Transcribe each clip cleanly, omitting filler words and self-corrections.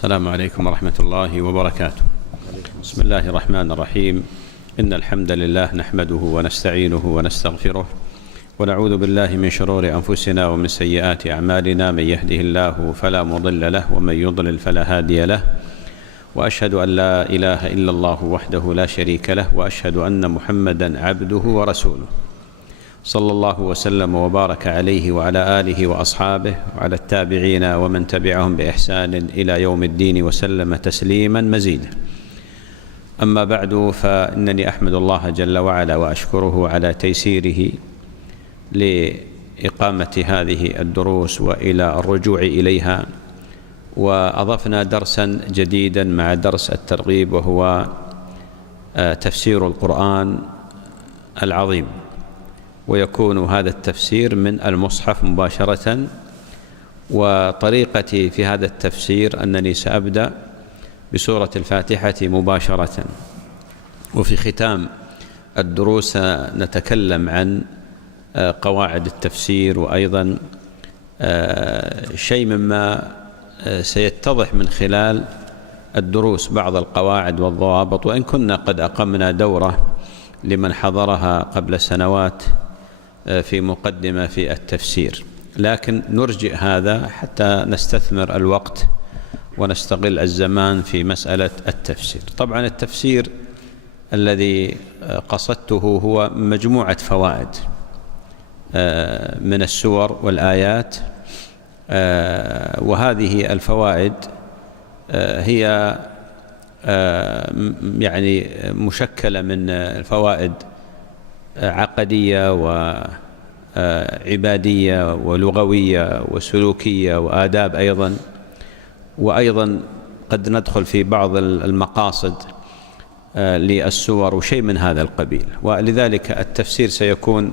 السلام عليكم ورحمة الله وبركاته. بسم الله الرحمن الرحيم. إن الحمد لله نحمده ونستعينه ونستغفره ونعوذ بالله من شرور أنفسنا ومن سيئات أعمالنا. من يهده الله فلا مضل له ومن يضلل فلا هادي له، وأشهد أن لا إله إلا الله وحده لا شريك له، وأشهد أن محمدا عبده ورسوله، صلى الله وسلم وبارك عليه وعلى آله وأصحابه وعلى التابعين ومن تبعهم بإحسان إلى يوم الدين وسلم تسليما مزيدا. أما بعد، فإنني أحمد الله جل وعلا وأشكره على تيسيره لإقامة هذه الدروس وإلى الرجوع إليها، وأضفنا درسا جديدا مع درس الترغيب، وهو تفسير القرآن العظيم، ويكون هذا التفسير من المصحف مباشرة. وطريقتي في هذا التفسير أنني سأبدأ بسورة الفاتحة مباشرة، وفي ختام الدروس نتكلم عن قواعد التفسير، وأيضا شيء مما سيتضح من خلال الدروس، بعض القواعد والضوابط، وإن كنا قد أقمنا دورة لمن حضرها قبل سنوات في مقدمة في التفسير، لكن نرجئ هذا حتى نستثمر الوقت ونستغل الزمان في مسألة التفسير. طبعا التفسير الذي قصدته هو مجموعة فوائد من السور والآيات، وهذه الفوائد هي يعني مشكلة من فوائد عقدية وعبادية ولغوية وسلوكية وآداب أيضا، وأيضا قد ندخل في بعض المقاصد للسور وشيء من هذا القبيل. ولذلك التفسير سيكون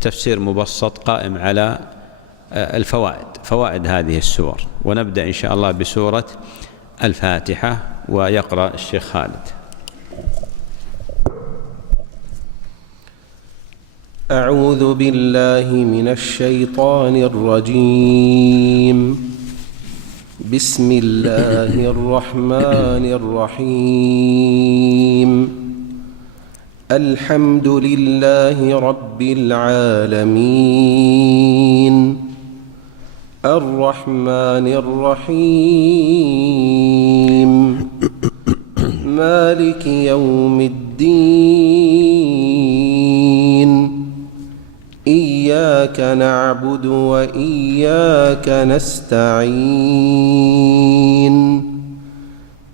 تفسير مبسط قائم على فوائد هذه السور. ونبدأ إن شاء الله بسورة الفاتحة، ويقرأ الشيخ خالد. أعوذ بالله من الشيطان الرجيم. بسم الله الرحمن الرحيم. الحمد لله رب العالمين، الرحمن الرحيم، مالك يوم الدين، إياك نعبد وإياك نستعين،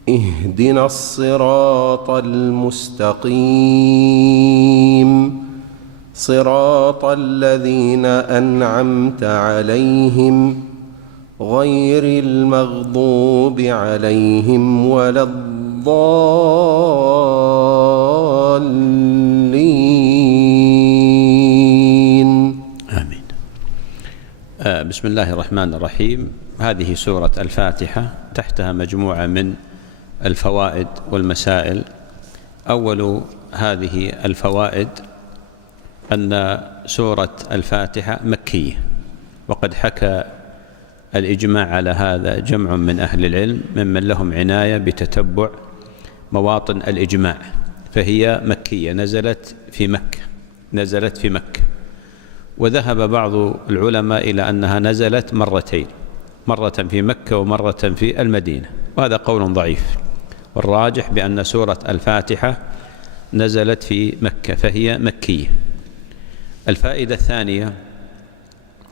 اهدنا الصراط المستقيم، صراط الذين أنعمت عليهم غير المغضوب عليهم ولا الضالين. آمين. بسم الله الرحمن الرحيم. هذه سورة الفاتحة، تحتها مجموعة من الفوائد والمسائل. أول هذه الفوائد أن سورة الفاتحة مكية، وقد حكى الإجماع على هذا جمع من أهل العلم ممن لهم عناية بتتبع مواطن الإجماع، فهي مكية، نزلت في مكة. وذهب بعض العلماء إلى أنها نزلت مرتين، مرة في مكة ومرة في المدينة، وهذا قول ضعيف، والراجح بأن سورة الفاتحة نزلت في مكة، فهي مكية. الفائدة الثانية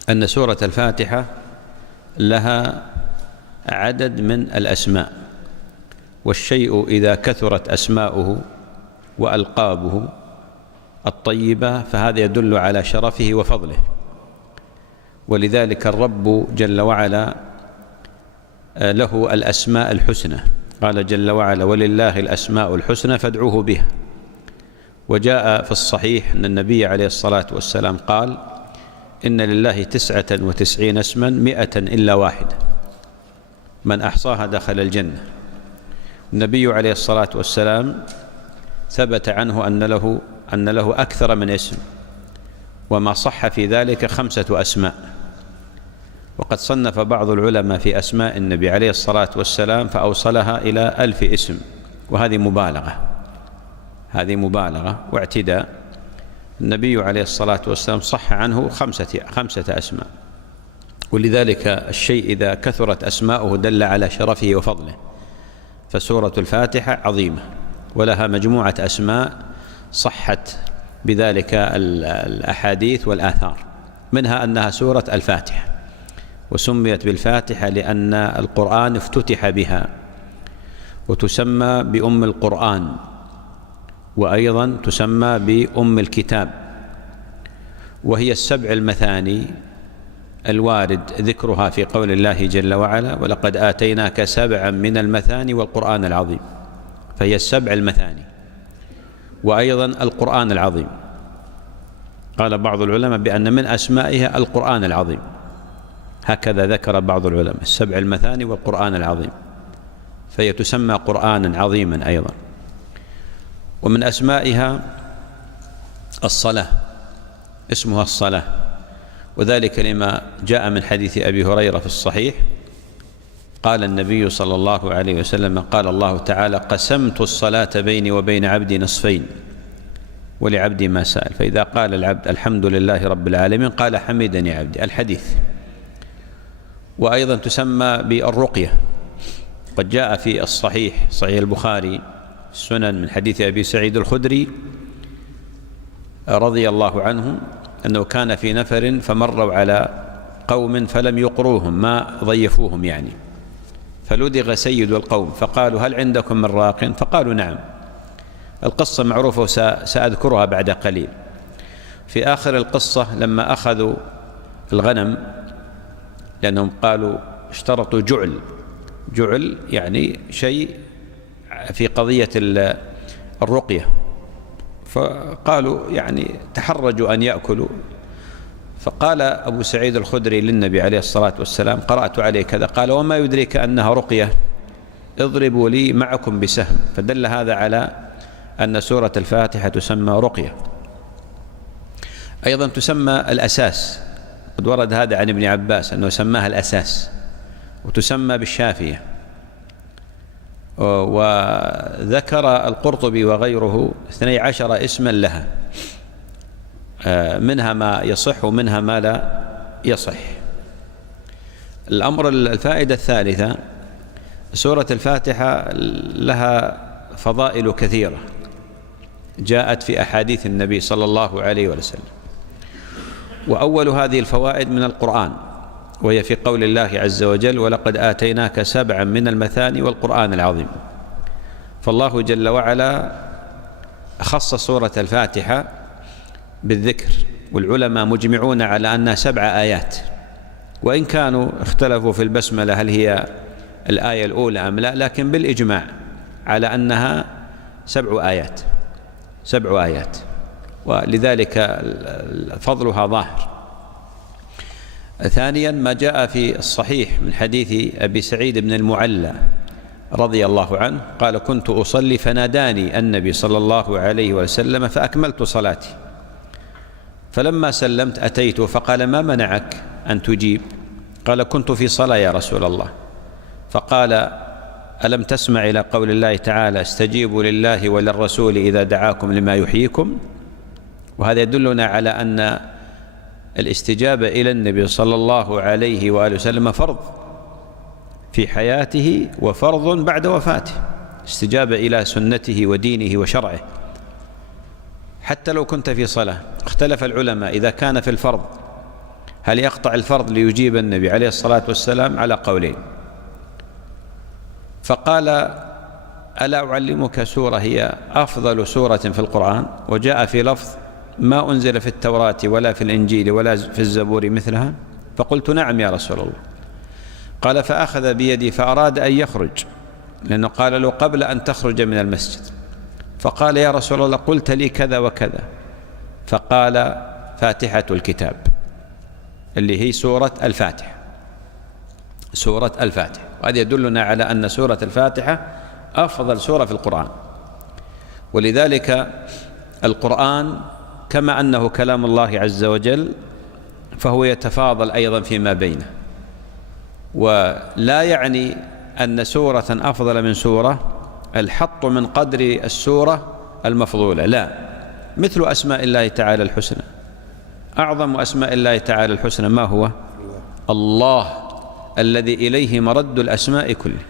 أن سورة الفاتحة لها عدد من الأسماء، والشيء إذا كثرت أسماؤه وألقابه الطيبة فهذا يدل على شرفه وفضله. ولذلك الرب جل وعلا له الأسماء الحسنى، قال جل وعلا: ولله الأسماء الحسنى فادعوه بها. وجاء في الصحيح أن النبي عليه الصلاة والسلام قال: إن لله 99 اسما 100 إلا واحدة، من أحصاها دخل الجنة. النبي عليه الصلاة والسلام ثبت عنه أن له أكثر من اسم، وما صح في ذلك 5 أسماء. وقد صنف بعض العلماء في أسماء النبي عليه الصلاة والسلام فأوصلها إلى 1000 اسم، وهذه مبالغة واعتداء. النبي عليه الصلاة والسلام صح عنه خمسة أسماء، ولذلك الشيء إذا كثرت أسماؤه دل على شرفه وفضله. فسورة الفاتحة عظيمة ولها مجموعة أسماء صحت بذلك الأحاديث والآثار، منها أنها سورة الفاتحة، وسميت بالفاتحة لأن القرآن افتتح بها، وتسمى بأم القرآن، وأيضا تسمى بأم الكتاب، وهي السبع المثاني الوارد ذكرها في قول الله جل وعلا: ولقد آتيناك سبعا من المثاني والقرآن العظيم. فهي السبع المثاني وأيضا القرآن العظيم. قال بعض العلماء بأن من أسمائها القرآن العظيم، هكذا ذكر بعض العلماء: السبع المثاني والقرآن العظيم، فهي تسمى قرآنا عظيما أيضا. ومن أسمائها الصلاة، اسمها الصلاة، وذلك لما جاء من حديث أبي هريرة في الصحيح قال النبي صلى الله عليه وسلم: قال الله تعالى: قسمت الصلاة بيني وبين عبدي نصفين ولعبدي ما سأل، فإذا قال العبد الحمد لله رب العالمين قال حمدني عبدي، الحديث. وأيضا تسمى بالرقية، قد جاء في الصحيح صحيح البخاري السنن من حديث أبي سعيد الخدري رضي الله عنه أنه كان في نفر فمروا على قوم فلم يقروهم، ما ضيفوهم يعني، فلدغ سيد القوم فقالوا: هل عندكم من راق؟ فقالوا: نعم. القصة معروفة وسأذكرها بعد قليل. في آخر القصة لما أخذوا الغنم، لأنهم قالوا اشترطوا جعل يعني شيء في قضية الرقية، فقالوا يعني تحرجوا أن يأكلوا، فقال أبو سعيد الخدري للنبي عليه الصلاة والسلام: قرأت عليه كذا. قال: وما يدريك أنها رقية؟ اضربوا لي معكم بسهم. فدل هذا على أن سورة الفاتحة تسمى رقية. أيضا تسمى الأساس، قد ورد هذا عن ابن عباس أنه سماها الأساس، وتسمى بالشافية. وذكر القرطبي وغيره 12 اسما لها، منها ما يصح ومنها ما لا يصح. الفائدة الثالثة: سورة الفاتحة لها فضائل كثيرة جاءت في أحاديث النبي صلى الله عليه وسلم. وأول هذه الفوائد من القرآن، وهي في قول الله عز وجل: ولقد آتيناك سبعا من المثاني والقرآن العظيم. فالله جل وعلا خص سورة الفاتحة بالذكر، والعلماء مجمعون على أنها 7 آيات، وإن كانوا اختلفوا في البسملة هل هي الآية الأولى أم لا، لكن بالإجماع على أنها 7 آيات، ولذلك فضلها ظاهر. ثانيا ما جاء في الصحيح من حديث أبي سعيد بن المعلى رضي الله عنه قال: كنت أصلي فناداني النبي صلى الله عليه وسلم فأكملت صلاتي، فلما سلمت أتيته فقال: ما منعك أن تجيب؟ قال: كنت في صلاة يا رسول الله. فقال: ألم تسمع إلى قول الله تعالى: استجيبوا لله وللرسول إذا دعاكم لما يحييكم؟ وهذا يدلنا على أن الاستجابة إلى النبي صلى الله عليه وآله وسلم فرض في حياته وفرض بعد وفاته، استجابة إلى سنته ودينه وشرعه حتى لو كنت في صلاة. اختلف العلماء إذا كان في الفرض هل يقطع الفرض ليجيب النبي عليه الصلاة والسلام؟ على قولين. فقال: ألا أعلمك سورة هي أفضل سورة في القرآن؟ وجاء في لفظ: ما أنزل في التوراة ولا في الإنجيل ولا في الزبور مثلها. فقلت: نعم يا رسول الله. قال: فأخذ بيدي فأراد أن يخرج، لأنه قال له: قبل أن تخرج من المسجد. فقال: يا رسول الله قلت لي كذا وكذا. فقال: فاتحة الكتاب، اللي هي سورة الفاتحة. وهذا يدلنا على أن سورة الفاتحة أفضل سورة في القرآن. ولذلك القرآن كما أنه كلام الله عز وجل فهو يتفاضل أيضا فيما بينه، ولا يعني أن سورة أفضل من سورة الحط من قدر السورة المفضولة، لا، مثل أسماء الله تعالى الحسنى. أعظم أسماء الله تعالى الحسنى ما هو؟ الله، الذي إليه مرد الأسماء كله.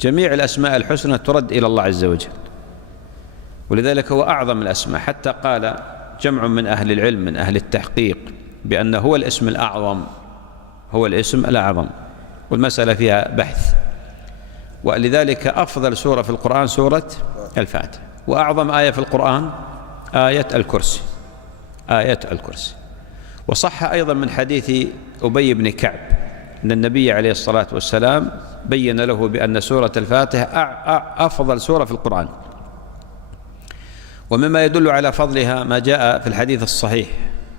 جميع الأسماء الحسنى ترد إلى الله عز وجل، ولذلك هو أعظم الأسماء. حتى قال جمع من أهل العلم من أهل التحقيق بأنه هو الاسم الأعظم، هو الاسم الأعظم، والمسألة فيها بحث. ولذلك أفضل سورة في القرآن سورة الفاتحة، وأعظم آية في القرآن آية الكرسي، آية الكرسي. وصح أيضا من حديث أبي بن كعب أن النبي عليه الصلاة والسلام بين له بأن سورة الفاتحة أفضل سورة في القرآن. ومما يدل على فضلها ما جاء في الحديث الصحيح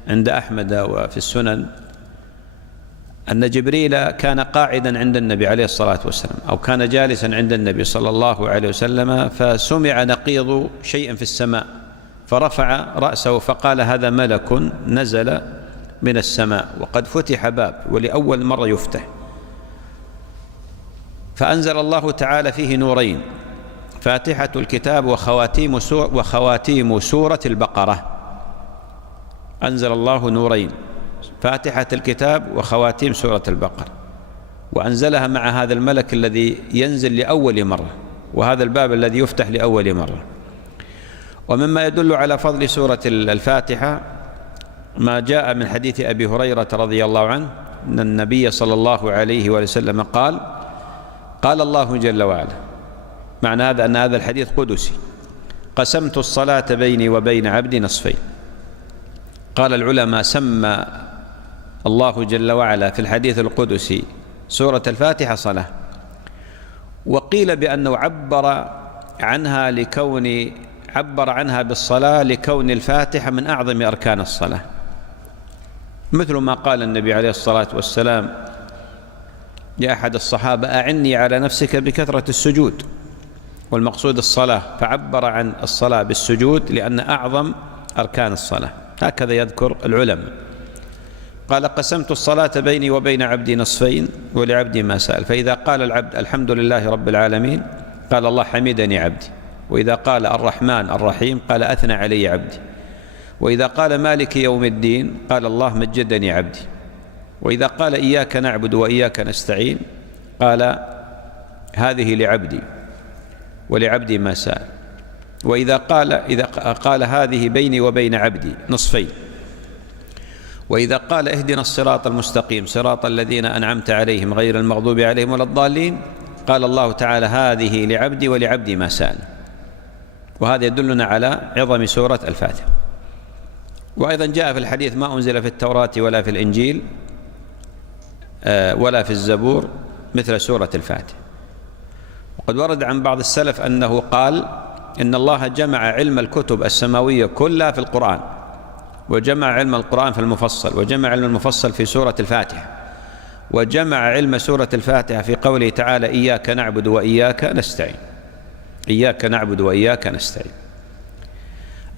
عند أحمد وفي السنن أن جبريل كان قاعدا عند النبي عليه الصلاة والسلام، أو كان جالسا عند النبي صلى الله عليه وسلم، فسمع نقيض شيء في السماء، فرفع رأسه فقال: هذا ملك نزل من السماء وقد فتح باب، ولأول مرة يفتح. فأنزل الله تعالى فيه نورين: فاتحة الكتاب وخواتيم سورة البقرة. أنزل الله نورين: فاتحة الكتاب وخواتيم سورة البقرة، وأنزلها مع هذا الملك الذي ينزل لأول مرة، وهذا الباب الذي يفتح لأول مرة. ومما يدل على فضل سورة الفاتحة ما جاء من حديث أبي هريرة رضي الله عنه أن النبي صلى الله عليه وسلم قال: قال الله جل وعلا، معنى هذا أن هذا الحديث قدسي: قسمت الصلاة بيني وبين عبدي نصفين. قال العلماء: سمى الله جل وعلا في الحديث القدسي سورة الفاتحة صلاة، وقيل بأنه عبر عنها بالصلاة لكون الفاتحة من أعظم أركان الصلاة، مثل ما قال النبي عليه الصلاة والسلام لأحد الصحابة: أعني على نفسك بكثرة السجود، والمقصود الصلاة، فعبر عن الصلاة بالسجود لأن أعظم أركان الصلاة. هكذا يذكر العلماء. قال: قسمت الصلاة بيني وبين عبدي نصفين ولعبدي ما سأل. فإذا قال العبد الحمد لله رب العالمين قال الله حمدني عبدي، وإذا قال الرحمن الرحيم قال أثنى علي عبدي، وإذا قال مالك يوم الدين قال الله مجدني عبدي، وإذا قال إياك نعبد وإياك نستعين قال هذه لعبدي ولعبدي ما سأل. وإذا قال هذه بيني وبين عبدي نصفين. وإذا قال اهدنا الصراط المستقيم صراط الذين أنعمت عليهم غير المغضوب عليهم ولا الضالين قال الله تعالى هذه لعبدي ولعبدي ما سأل. وهذا يدلنا على عظم سورة الفاتحة. وأيضا جاء في الحديث: ما أنزل في التوراة ولا في الإنجيل ولا في الزبور مثل سورة الفاتحة. وقد ورد عن بعض السلف أنه قال: إن الله جمع علم الكتب السماوية كلها في القرآن، وجمع علم القرآن في المفصل، وجمع علم المفصل في سورة الفاتحة، وجمع علم سورة الفاتحة في قوله تعالى إياك نعبد وإياك نستعين. إياك نعبد وإياك نستعين.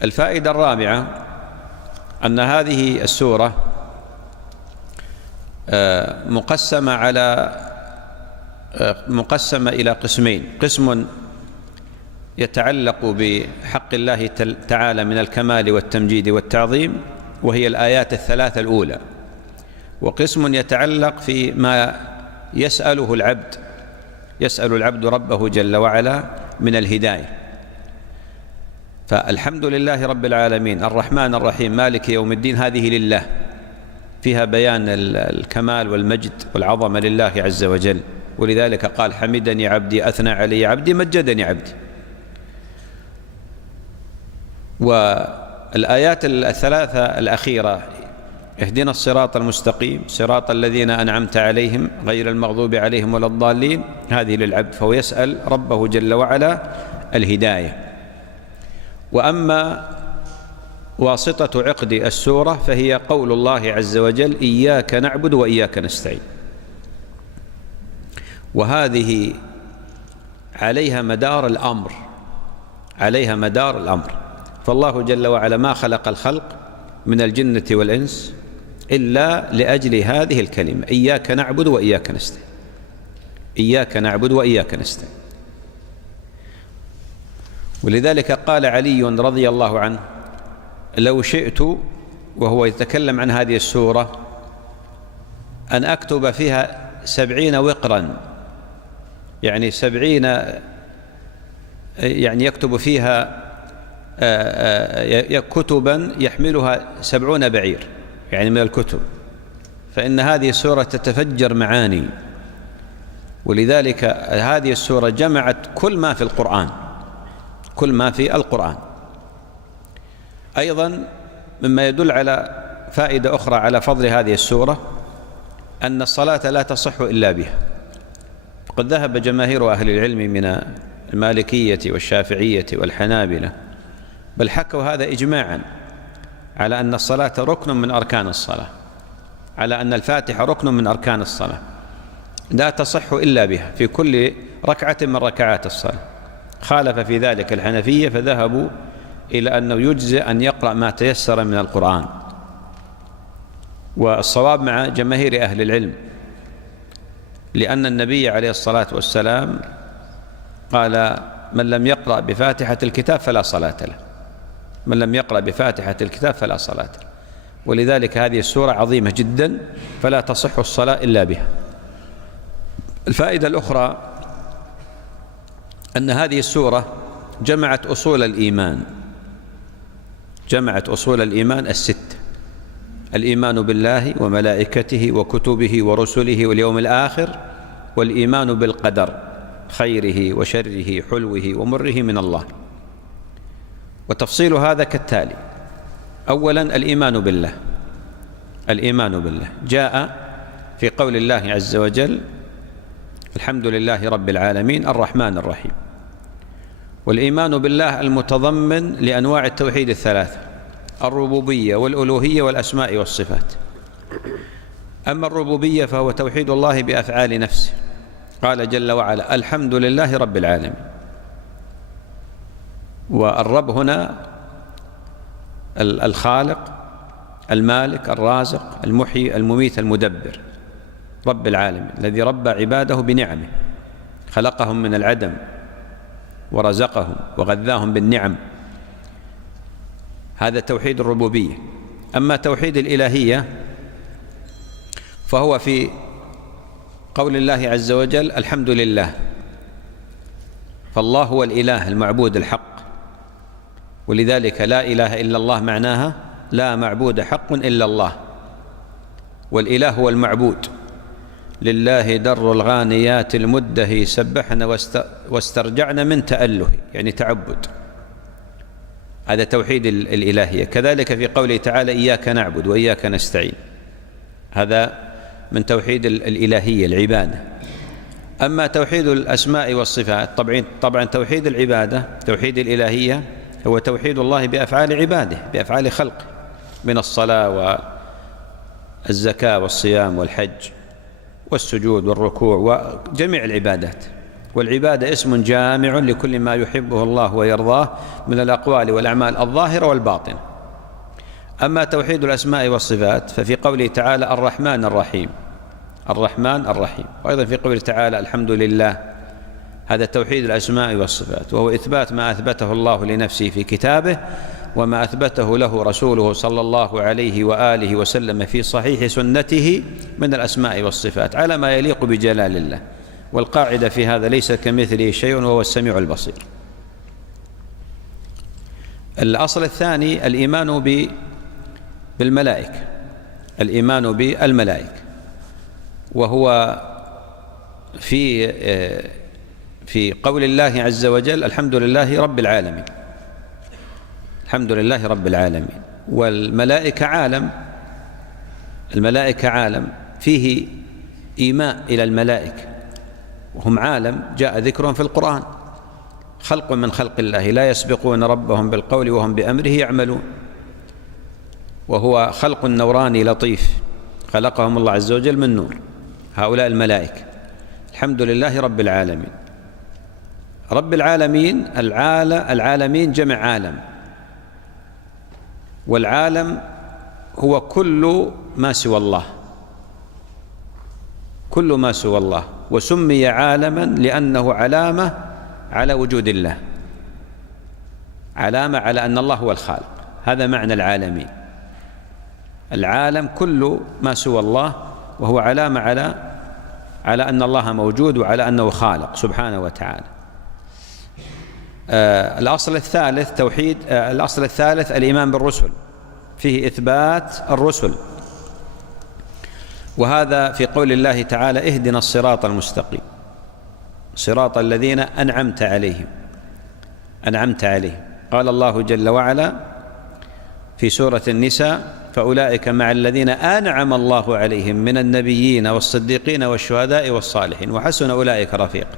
الفائدة الرابعة أن هذه السورة مقسمة إلى قسمين: قسم يتعلق بحق الله تعالى من الكمال والتمجيد والتعظيم وهي الآيات الثلاثة الأولى، وقسم يتعلق فيما يسأل العبد ربه جل وعلا من الهداية. فالحمد لله رب العالمين الرحمن الرحيم مالك يوم الدين هذه لله، فيها بيان الكمال والمجد والعظمة لله عز وجل، ولذلك قال حمدني عبدي أثنى علي عبدي مجدني عبدي. والآيات الثلاثة الأخيرة اهدنا الصراط المستقيم صراط الذين أنعمت عليهم غير المغضوب عليهم ولا الضالين هذه للعبد، فهو يسأل ربه جل وعلا الهداية. وأما واسطة عقد السورة فهي قول الله عز وجل إياك نعبد وإياك نستعين، وهذه عليها مدار الأمر. فالله جل وعلا ما خلق الخلق من الجنة والإنس إلا لأجل هذه الكلمة: إياك نعبد وإياك نستعين. إياك نعبد وإياك نستعين. ولذلك قال علي رضي الله عنه: لو شئت، وهو يتكلم عن هذه السورة، أن أكتب فيها 70 وقرا، يعني 70، يعني يكتب فيها كتبا يحملها 70 بعير، يعني من الكتب، فإن هذه السورة تتفجر معاني. ولذلك هذه السورة جمعت كل ما في القرآن، كل ما في القرآن. أيضا مما يدل على فائدة أخرى على فضل هذه السورة أن الصلاة لا تصح إلا بها. قد ذهب جماهير أهل العلم من المالكية والشافعية والحنابلة، بل حكوا هذا إجماعا، على أن الصلاة ركن من أركان الصلاة، على أن الفاتحة ركن من أركان الصلاة، لا تصح إلا بها في كل ركعة من ركعات الصلاة. خالف في ذلك الحنفية، فذهبوا إلى أنه يجزئ أن يقرأ ما تيسر من القرآن. والصواب مع جماهير أهل العلم، لأن النبي عليه الصلاة والسلام قال: من لم يقرأ بفاتحة الكتاب فلا صلاة له. من لم يقرأ بفاتحة الكتاب فلا صلاة له. ولذلك هذه السورة عظيمة جدا، فلا تصح الصلاة إلا بها. الفائدة الأخرى أن هذه السورة جمعت أصول الإيمان، جمعت أصول الإيمان الست: الإيمان بالله وملائكته وكتبه ورسله واليوم الآخر، والإيمان بالقدر خيره وشره حلوه ومره من الله. وتفصيل هذا كالتالي: أولا الإيمان بالله. الإيمان بالله جاء في قول الله عز وجل: الحمد لله رب العالمين الرحمن الرحيم. والإيمان بالله المتضمن لأنواع التوحيد الثلاثة: الربوبية والألوهية والأسماء والصفات. أما الربوبية فهو توحيد الله بأفعال نفسه، قال جل وعلا: الحمد لله رب العالمين. والرب هنا الخالق المالك الرازق المحيي المميت المدبر، رب العالمين الذي ربى عباده بنعمه، خلقهم من العدم ورزقهم وغذاهم بالنعم. هذا توحيد الربوبية. أما توحيد الإلهية فهو في قول الله عز وجل: الحمد لله. فالله هو الإله المعبود الحق، ولذلك لا إله إلا الله معناها لا معبود حق إلا الله، والإله هو المعبود. لله در الغانيات المده سبحن واسترجعن من تأله، يعني تعبد. هذا توحيد الإلهية. كذلك في قوله تعالى: إياك نعبد وإياك نستعين، هذا من توحيد الإلهية العبادة. أما توحيد الأسماء والصفات، طبعا توحيد العبادة توحيد الإلهية هو توحيد الله بأفعال عباده، بأفعال خلقه، من الصلاة والزكاة والصيام والحج والسجود والركوع وجميع العبادات. والعبادة اسم جامع لكل ما يحبه الله ويرضاه من الأقوال والأعمال الظاهرة والباطنة. أما توحيد الأسماء والصفات ففي قوله تعالى: الرحمن الرحيم، الرحمن الرحيم. وأيضا في قوله تعالى: الحمد لله. هذا توحيد الأسماء والصفات، وهو إثبات ما أثبته الله لنفسه في كتابه، وما أثبته له رسوله صلى الله عليه وآله وسلم في صحيح سنته من الأسماء والصفات على ما يليق بجلال الله. والقاعدة في هذا: ليس كمثله شيء وهو السميع البصير. الأصل الثاني الإيمان بالملائكة، الإيمان بالملائكة، وهو في قول الله عز وجل: الحمد لله رب العالمين. الحمد لله رب العالمين. والملائكة عالم، الملائكة عالم فيه إيماء إلى الملائكة، وهم عالم جاء ذكرهم في القرآن، خلق من خلق الله لا يسبقون ربهم بالقول وهم بأمره يعملون. وهو خلق نوراني لطيف، خلقهم الله عز وجل من نور، هؤلاء الملائكة. الحمد لله رب العالمين. رب العالمين، العالمين جمع عالم، والعالم هو كل ما سوى الله، كل ما سوى الله، وسمي عالما لأنه علامة على وجود الله، علامة على أن الله هو الخالق. هذا معنى العالمين. العالم كل ما سوى الله، وهو علامة على أن الله موجود وعلى أنه خالق سبحانه وتعالى. الأصل الثالث توحيد. الأصل الثالث الإيمان بالرسل، فيه إثبات الرسل، وهذا في قول الله تعالى: اهدنا الصراط المستقيم صراط الذين أنعمت عليهم. أنعمت عليهم. قال الله جل وعلا في سورة النساء: فأولئك مع الذين أنعم الله عليهم من النبيين والصديقين والشهداء والصالحين وحسن أولئك رفيقا.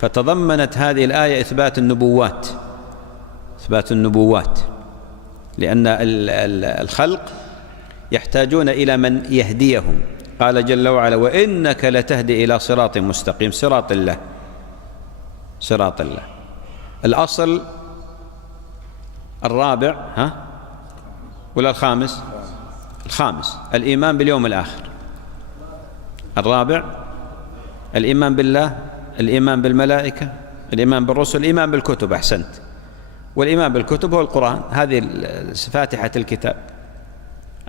فتضمنت هذه الآية إثبات النبوات، إثبات النبوات، لأن الخلق يحتاجون إلى من يهديهم. قال جل وعلا: وإنك لتهدي إلى صراط مستقيم، صراط الله، صراط الله. الأصل الرابع ولا الخامس؟ الخامس الإيمان باليوم الآخر. الرابع الإيمان بالله، الإيمان بالملائكة، الإيمان بالرسل، الإيمان بالكتب. أحسنت. والإيمان بالكتب هو القرآن، هذه فاتحة الكتاب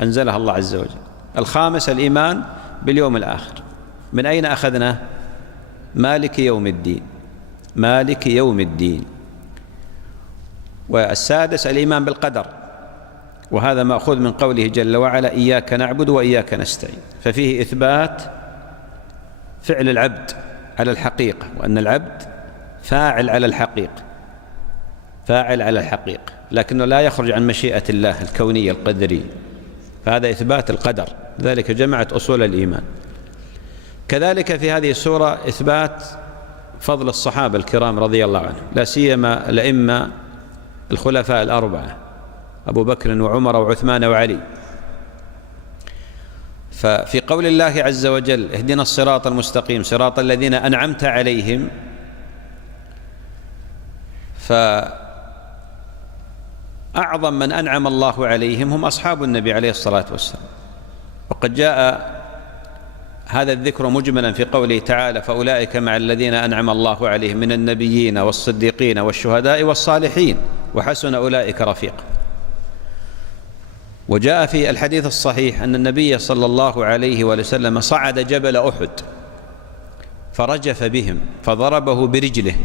أنزلها الله عز وجل. الخامس الإيمان باليوم الآخر. من أين أخذناه؟ مالك يوم الدين، مالك يوم الدين. والسادس الإيمان بالقدر، وهذا مأخوذ من قوله جل وعلا: إياك نعبد وإياك نستعين. ففيه إثبات فعل العبد على الحقيقة، وأن العبد فاعل على الحقيقة، فاعل على الحقيقة، لكنه لا يخرج عن مشيئة الله الكونية القدرية. فهذا إثبات القدر، ذلك جمعت أصول الإيمان. كذلك في هذه السورة إثبات فضل الصحابة الكرام رضي الله عنهم، لا سيما الأئمة الخلفاء الأربعة أبو بكر وعمر وعثمان وعلي. ففي قول الله عز وجل: اهدنا الصراط المستقيم صراط الذين أنعمت عليهم، فأعظم من أنعم الله عليهم هم أصحاب النبي عليه الصلاة والسلام. وقد جاء هذا الذكر مجملا في قوله تعالى: فأولئك مع الذين أنعم الله عليهم من النبيين والصديقين والشهداء والصالحين وحسن أولئك رفيقا. وجاء في الحديث الصحيح أن النبي صلى الله عليه وسلم صعد جبل أحد فرجف بهم فضربه برجله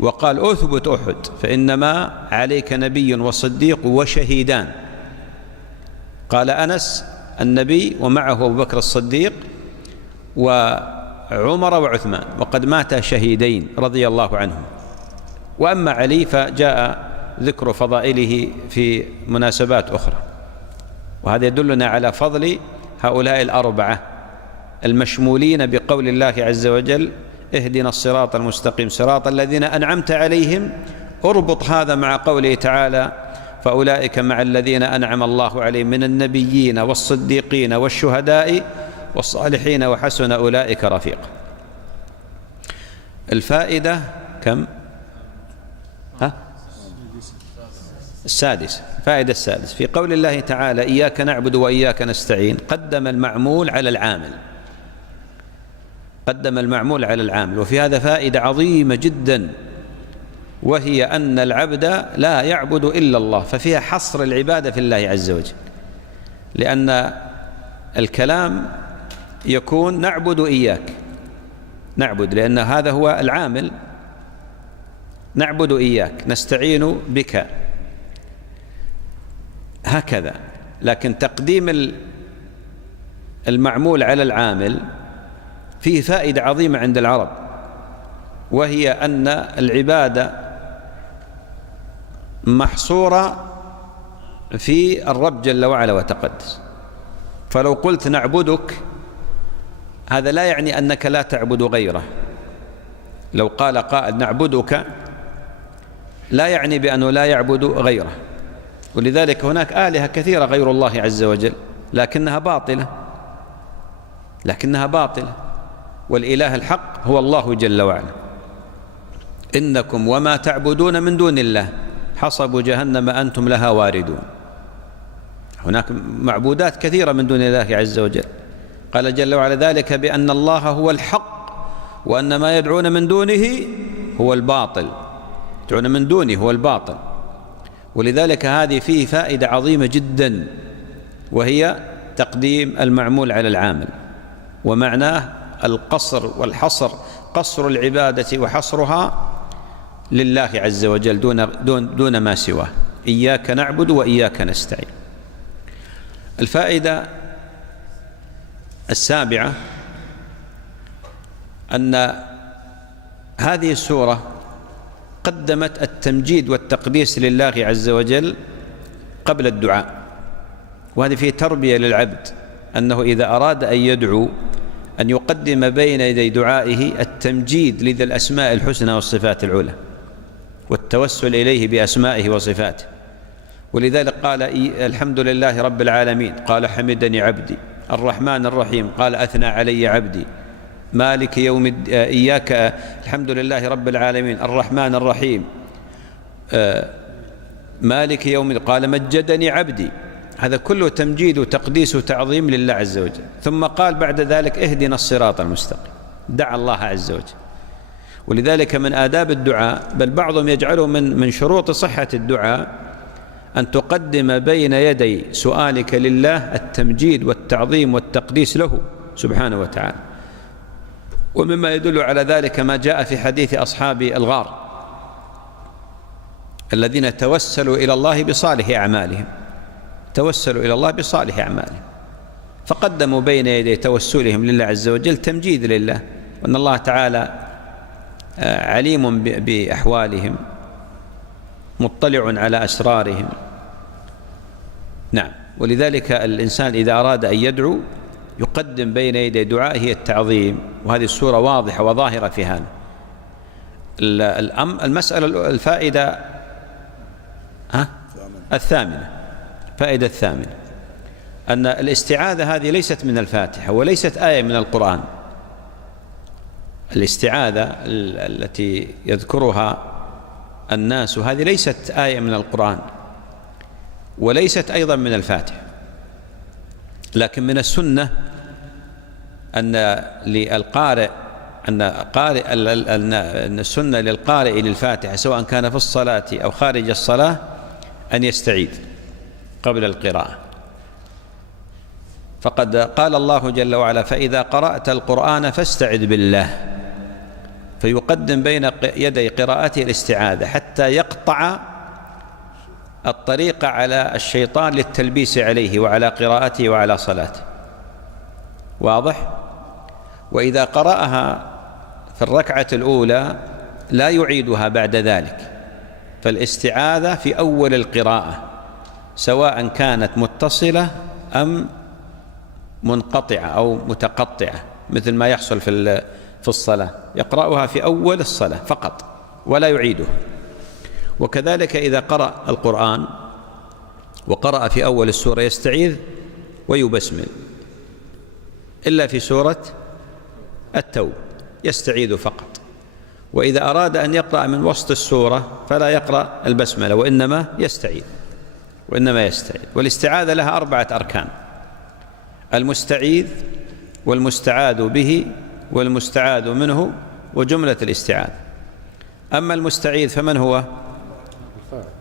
وقال: أثبت أحد فإنما عليك نبي وصديق وشهيدان. قال أنس: النبي ومعه أبو بكر الصديق وعمر وعثمان، وقد مات شهيدين رضي الله عنهم. وأما علي فجاء ذكر فضائله في مناسبات أخرى. وهذا يدلنا على فضل هؤلاء الأربعة المشمولين بقول الله عز وجل: اهدنا الصراط المستقيم صراط الذين أنعمت عليهم. اربط هذا مع قوله تعالى: فأولئك مع الذين أنعم الله عليهم من النبيين والصديقين والشهداء والصالحين وحسن أولئك رفيقا. الفائدة كم؟ السادس. فائدة السادس في قول الله تعالى: إياك نعبد وإياك نستعين، قدم المعمول على العامل، قدم المعمول على العامل. وفي هذا فائدة عظيمة جدا، وهي أن العبد لا يعبد إلا الله، ففيها حصر العبادة في الله عز وجل، لأن الكلام يكون نعبد إياك، نعبد لأن هذا هو العامل، نعبد إياك، نستعين بك، هكذا. لكن تقديم المعمول على العامل فيه فائدة عظيمة عند العرب، وهي أن العبادة محصورة في الرب جل وعلا وتقدس. فلو قلت نعبدك، هذا لا يعني أنك لا تعبد غيره. لو قال قائل نعبدك، لا يعني بأنه لا يعبد غيره. ولذلك هناك آلهة كثيرة غير الله عز وجل، لكنها باطلة، لكنها باطلة. والإله الحق هو الله جل وعلا. إنكم وما تعبدون من دون الله حصب جهنم أنتم لها واردون. هناك معبودات كثيرة من دون الله عز وجل. قال جل وعلا: ذلك بأن الله هو الحق وأن ما يدعون من دونه هو الباطل. يدعون من دونه هو الباطل. ولذلك هذه فيه فائدة عظيمة جدا، وهي تقديم المعمول على العامل، ومعناه القصر والحصر، قصر العبادة وحصرها لله عز وجل دون ما سواه. إياك نعبد وإياك نستعين. الفائدة السابعة أن هذه السورة قدمت التمجيد والتقديس لله عز وجل قبل الدعاء، وهذه فيه تربية للعبد أنه إذا أراد أن يدعو أن يقدم بين يدي دعائه التمجيد لذي الأسماء الحسنى والصفات العلى، والتوسل إليه بأسمائه وصفاته. ولذلك قال: الحمد لله رب العالمين، قال: حمدني عبدي. الرحمن الرحيم، قال: أثنى علي عبدي. مالك يوم إياك، الحمد لله رب العالمين الرحمن الرحيم مالك يوم، قال: مجدني عبدي. هذا كله تمجيد وتقديس وتعظيم لله عز وجل. ثم قال بعد ذلك: اهدنا الصراط المستقيم. دعا الله عز وجل. ولذلك من آداب الدعاء، بل بعضهم يجعله من شروط صحة الدعاء، أن تقدم بين يدي سؤالك لله التمجيد والتعظيم والتقديس له سبحانه وتعالى. ومما يدل على ذلك ما جاء في حديث أصحاب الغار الذين توسلوا إلى الله بصالح أعمالهم، توسلوا إلى الله بصالح أعمالهم، فقدموا بين يدي توسلهم لله عز وجل تمجيد لله، وأن الله تعالى عليم بأحوالهم، مطلع على أسرارهم. نعم. ولذلك الإنسان إذا أراد أن يدعو يقدم بين يدي دعائه التعظيم، وهذه السورة واضحة وظاهرة في هذا. المسألة الفائدة الثامنة، فائدة الثامنة، أن الاستعاذة هذه ليست من الفاتحة وليست آية من القرآن. الاستعاذة التي يذكرها الناس هذه ليست آية من القرآن وليست أيضا من الفاتحة، لكن من السنة أن للقارئ أن السنة للقارئ للفاتحة سواء كان في الصلاة أو خارج الصلاة أن يستعيذ قبل القراءة. فقد قال الله جل وعلا: فإذا قرأت القرآن فاستعذ بالله، فيقدم بين يدي قراءته الاستعاذة حتى يقطع الطريق على الشيطان للتلبيس عليه وعلى قراءته وعلى صلاته. واضح؟ وإذا قرأها في الركعة الأولى لا يعيدها بعد ذلك، فالاستعاذة في أول القراءة سواء كانت متصلة أم منقطعة أو متقطعة، مثل ما يحصل في الصلاة، يقرأها في أول الصلاة فقط ولا يعيدها. وكذلك إذا قرأ القرآن وقرأ في أول السورة يستعيذ ويبسمل، إلا في سورة التوبة يستعيذ فقط. وإذا أراد أن يقرأ من وسط السورة فلا يقرأ البسملة وإنما يستعيذ. والاستعاذة لها 4 أركان: المستعيذ والمستعاذ به والمستعاذ منه وجملة الاستعاذة. أما المستعيذ فمن هو؟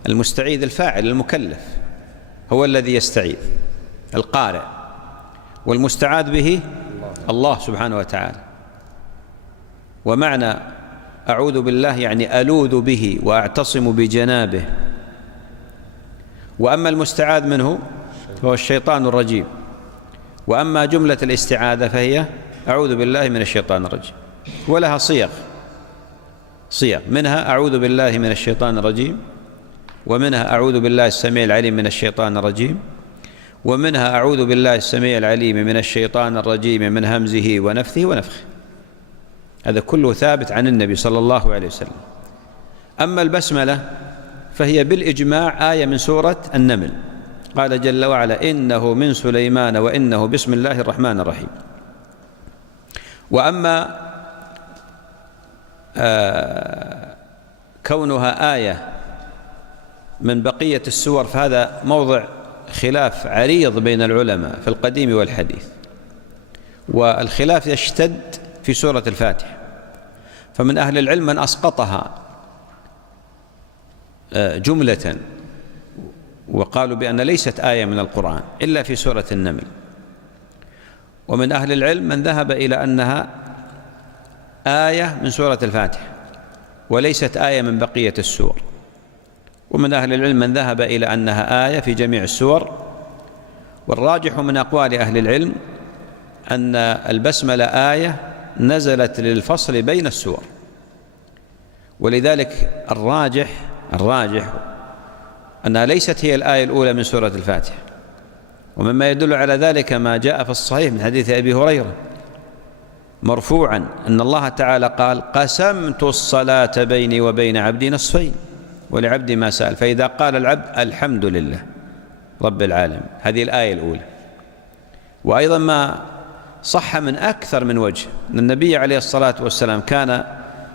المستعيذ الفاعل المكلف هو الذي يستعيذ، القارئ. والمستعاذ به الله سبحانه وتعالى. ومعنى أعوذ بالله يعني ألوذ به وأعتصم بجنابه. وأما المستعاذ منه هو الشيطان الرجيم. وأما جملة الاستعاذة فهي أعوذ بالله من الشيطان الرجيم، ولها صيغ، منها أعوذ بالله من الشيطان الرجيم، ومنها أعوذ بالله السميع العليم من الشيطان الرجيم، ومنها أعوذ بالله السميع العليم من الشيطان الرجيم من همزه ونفثه ونفخه. هذا كله ثابت عن النبي صلى الله عليه وسلم. أما البسملة فهي بالإجماع آية من سورة النمل. قال جل وعلا: إنه من سليمان وإنه بسم الله الرحمن الرحيم. وأما كونها آية من بقية السور فهذا موضع خلاف عريض بين العلماء في القديم والحديث، والخلاف يشتد في سورة الفاتحة، فمن أهل العلم من أسقطها جملة وقالوا بأن ليست آية من القرآن إلا في سورة النمل، ومن أهل العلم من ذهب إلى أنها آية من سورة الفاتحة وليست آية من بقية السور، ومن أهل العلم من ذهب إلى أنها آية في جميع السور. والراجح من أقوال أهل العلم أن البسملة آية نزلت للفصل بين السور، ولذلك الراجح أنها ليست هي الآية الأولى من سورة الفاتحة. ومما يدل على ذلك ما جاء في الصحيح من حديث أبي هريرة مرفوعا أن الله تعالى قال: قسمت الصلاة بيني وبين عبدي نصفين ولعبدي ما سأل، فإذا قال العبد الحمد لله رب العالمين، هذه الآية الأولى. وأيضا ما صح من أكثر من وجه أن النبي عليه الصلاة والسلام كان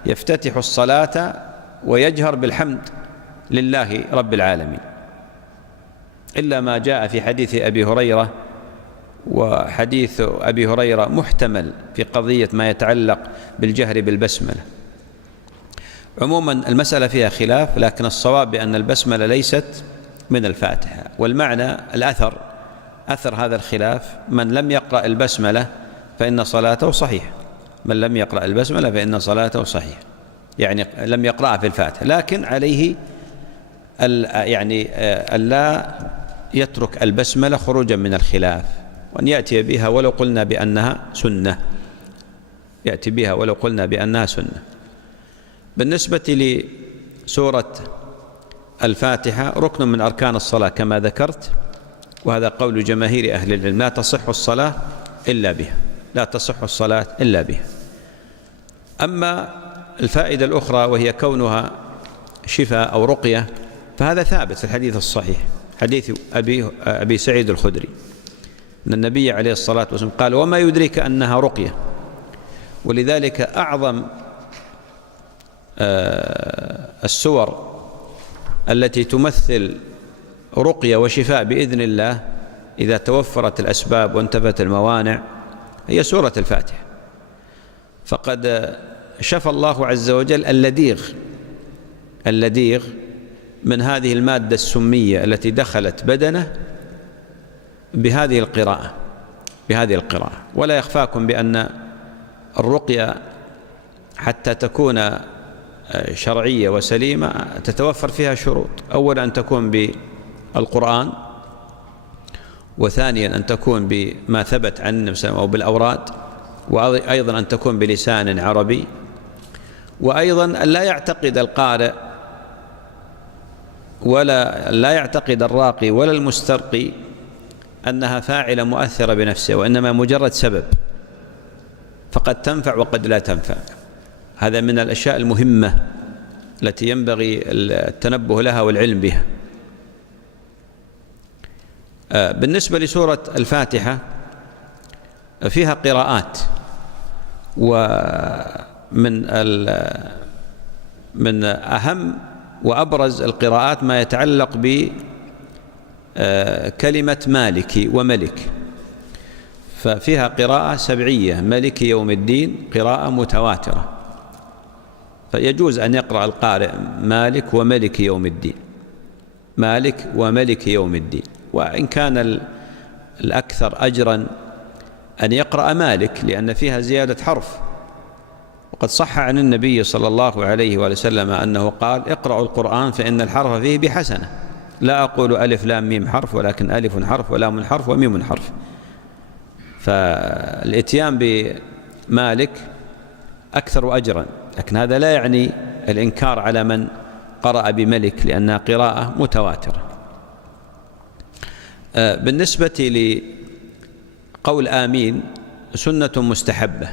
يفتتح الصلاة ويجهر بالحمد لله رب العالمين، إلا ما جاء في حديث أبي هريرة، وحديث أبي هريرة محتمل في قضية ما يتعلق بالجهر بالبسملة. عموما المسألة فيها خلاف، لكن الصواب بأن البسملة ليست من الفاتحة. والمعنى أثر هذا الخلاف: من لم يقرأ البسملة فإن صلاته صحيحة، من لم يقرأ البسملة فإن صلاته صحيحة، يعني لم يقرأها في الفاتحة، لكن عليه ألا يترك البسملة خروجا من الخلاف، وأن يأتي بها ولو قلنا بأنها سنة، يأتي بها ولو قلنا بأنها سنة. بالنسبة لسورة الفاتحة ركن من أركان الصلاة كما ذكرت، وهذا قول جماهير أهل العلم: لا تصح الصلاة إلا بها، لا تصح الصلاة إلا بها. أما الفائدة الأخرى وهي كونها شفاء أو رقية فهذا ثابت في الحديث الصحيح، حديث أبي سعيد الخدري، أن النبي عليه الصلاة والسلام قال: وما يدريك أنها رقية. ولذلك أعظم السور التي تمثل رقية وشفاء بإذن الله إذا توفرت الأسباب وانتفت الموانع هي سورة الفاتحة. فقد شفى الله عز وجل اللديغ من هذه المادة السمية التي دخلت بدنه بهذه القراءة. ولا يخفاكم بأن الرقية حتى تكون شرعية وسليمة تتوفر فيها شروط: أولا أن تكون بالقرآن، وثانيا أن تكون بما ثبت عن النبي صلى الله عليه وسلم أو بالأوراد، وأيضا أن تكون بلسان عربي، وأيضا أن لا يعتقد القارئ ولا لا يعتقد الراقي ولا المسترقي أنها فاعلة مؤثرة بنفسها، وإنما مجرد سبب، فقد تنفع وقد لا تنفع. هذا من الأشياء المهمة التي ينبغي التنبه لها والعلم بها. بالنسبة لسورة الفاتحة فيها قراءات، ومن أهم وأبرز القراءات ما يتعلق بكلمة مالك وملك، ففيها قراءة سبعية: ملك يوم الدين، قراءة متواترة، فيجوز أن يقرأ القارئ مالك وملك يوم الدين، مالك وملك يوم الدين. وإن كان الأكثر أجرا أن يقرأ مالك لأن فيها زيادة حرف، وقد صح عن النبي صلى الله عليه وسلم أنه قال: اقرأوا القرآن فإن الحرف فيه بحسنة. لا أقول ألف لام ميم حرف، ولكن ألف حرف ولام حرف وميم حرف. فالإتيان بمالك أكثر أجرا، لكن هذا لا يعني الإنكار على من قرأ بملك لأنها قراءة متواترة. بالنسبة لقول آمين سنة مستحبة،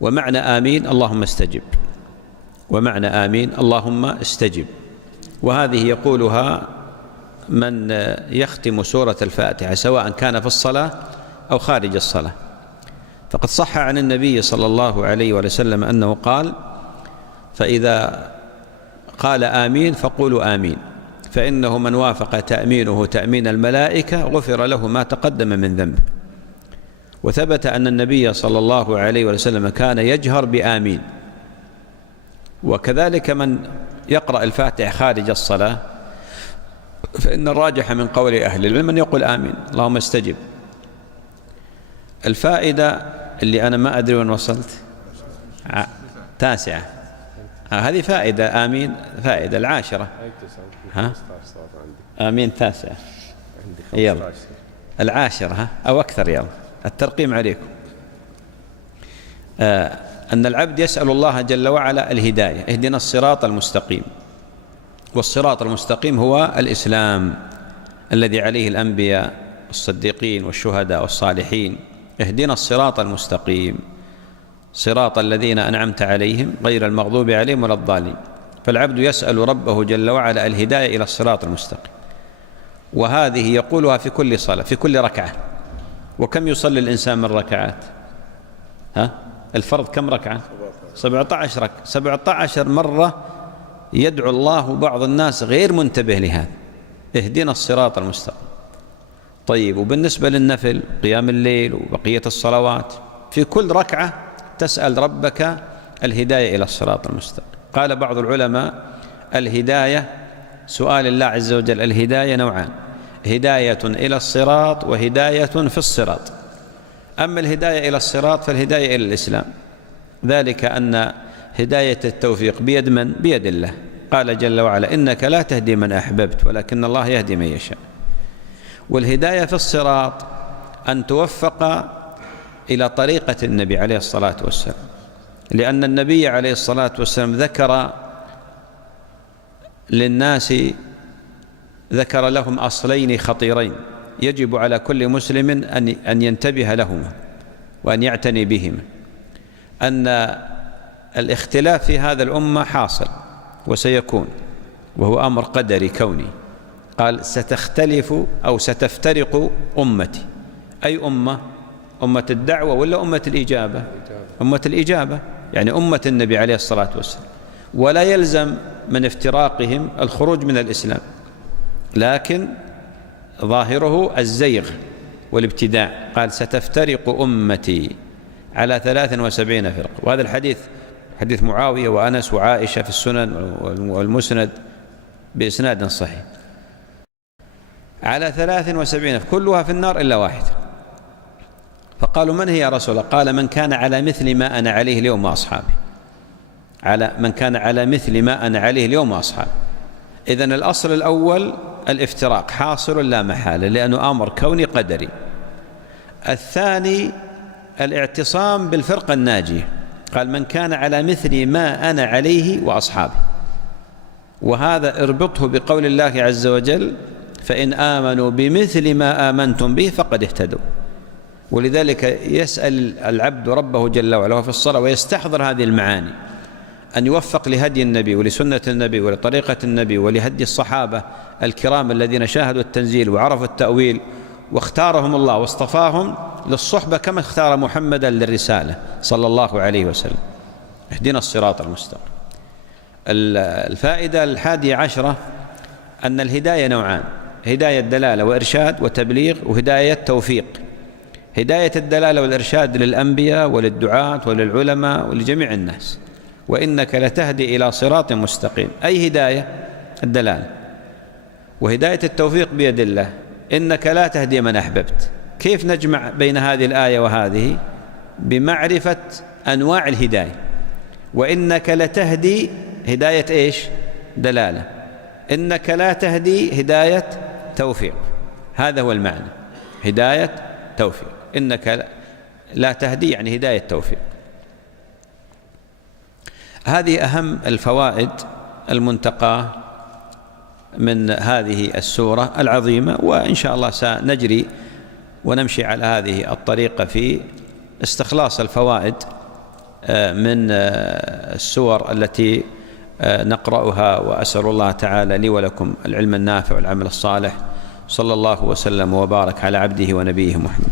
ومعنى آمين اللهم استجب، ومعنى آمين اللهم استجب، وهذه يقولها من يختم سورة الفاتحة سواء كان في الصلاة أو خارج الصلاة. فقد صح عن النبي صلى الله عليه وسلم أنه قال: فإذا قال آمين فقولوا آمين، فإنه من وافق تأمينه تأمين الملائكة غفر له ما تقدم من ذنبه. وثبت أن النبي صلى الله عليه وسلم كان يجهر بآمين. وكذلك من يقرأ الفاتحة خارج الصلاة فإن الراجح من قول أهل العلم أن يقول آمين اللهم استجب. الفائدة اللي أنا ما أدري وين وصلت 9 هذه فائدة آمين فائدة 10 آمين 9 يلا 10 أو أكثر يلا الترقيم عليكم. أن العبد يسأل الله جل وعلا الهداية اهدنا الصراط المستقيم. والصراط المستقيم هو الإسلام الذي عليه الأنبياء والصديقين والشهداء والصالحين. اهدنا الصراط المستقيم صراط الذين أنعمت عليهم غير المغضوب عليهم ولا الضالين. فالعبد يسأل ربه جل وعلا الهداية إلى الصراط المستقيم، وهذه يقولها في كل صلاة في كل ركعة. وكم يصلي الإنسان من ركعات؟ الفرض كم ركعة؟ 17 ركعة. 17 مرة يدعو الله. بعض الناس غير منتبه لهذا اهدنا الصراط المستقيم. طيب وبالنسبة للنفل قيام الليل وبقية الصلوات في كل ركعة تسأل ربك الهداية إلى الصراط المستقيم. قال بعض العلماء الهداية سؤال الله عز وجل الهداية نوعان: هداية إلى الصراط وهداية في الصراط. أما الهداية إلى الصراط فالهداية إلى الإسلام، ذلك أن هداية التوفيق بيد من؟ بيد الله. قال جل وعلا إنك لا تهدي من أحببت ولكن الله يهدي من يشاء. والهداية في الصراط أن توفق إلى طريقة النبي عليه الصلاة والسلام، لأن النبي عليه الصلاة والسلام ذكر للناس ذكر لهم أصلين خطيرين يجب على كل مسلم أن ينتبه لهما وأن يعتني بهما. أن الاختلاف في هذا الأمة حاصل وسيكون، وهو أمر قدري كوني. قال ستختلف أو ستفترق أمتي. أي أمة؟ أمة الدعوة ولا أمة الإجابة؟ أمة الإجابة، يعني أمة النبي عليه الصلاة والسلام. ولا يلزم من افتراقهم الخروج من الإسلام، لكن ظاهره الزيغ والابتداع. قال ستفترق أمتي على 73 فرقة. وهذا الحديث حديث معاوية وأنس وعائشة في السنن والمسند بإسناد صحيح. على 73 كلها في النار إلا واحدة. فقالوا من هي يا رسول الله؟ قال من كان على مثل ما أنا عليه اليوم وأصحابي. على من كان على مثل ما أنا عليه اليوم وأصحابي. إذن الأصل الأول الافتراق حاصل لا محالة لأنه أمر كوني قدري. الثاني الاعتصام بالفرقة الناجية. قال من كان على مثل ما أنا عليه وأصحابي. وهذا اربطه بقول الله عز وجل فإن آمنوا بمثل ما آمنتم به فقد اهتدوا. ولذلك يسأل العبد ربه جل وعلا في الصلاة ويستحضر هذه المعاني، أن يوفق لهدي النبي ولسنة النبي ولطريقة النبي ولهدي الصحابة الكرام الذين شاهدوا التنزيل وعرفوا التأويل واختارهم الله واصطفاهم للصحبة كما اختار محمدا للرسالة صلى الله عليه وسلم. اهدنا الصراط المستقيم. الفائدة 11 أن الهداية نوعان: هداية دلالة وإرشاد وتبليغ، وهداية توفيق. هداية الدلالة والإرشاد للأنبياء وللدعاة وللعلماء ولجميع الناس. وإنك لتهدي إلى صراط مستقيم، أي هداية الدلالة. وهداية التوفيق بيد الله، إنك لا تهدي من أحببت. كيف نجمع بين هذه الآية وهذه؟ بمعرفة أنواع الهداية. وإنك لتهدي هداية إيش؟ دلالة. إنك لا تهدي هداية توفيق. هذا هو المعنى، هداية توفيق. إنك لا تهدي يعني هداية توفيق. هذه أهم الفوائد المنتقاة من هذه السورة العظيمة. وإن شاء الله سنجري ونمشي على هذه الطريقة في استخلاص الفوائد من السور التي نقرأها. وأسأل الله تعالى لي ولكم العلم النافع والعمل الصالح. صلى الله وسلم وبارك على عبده ونبيه محمد.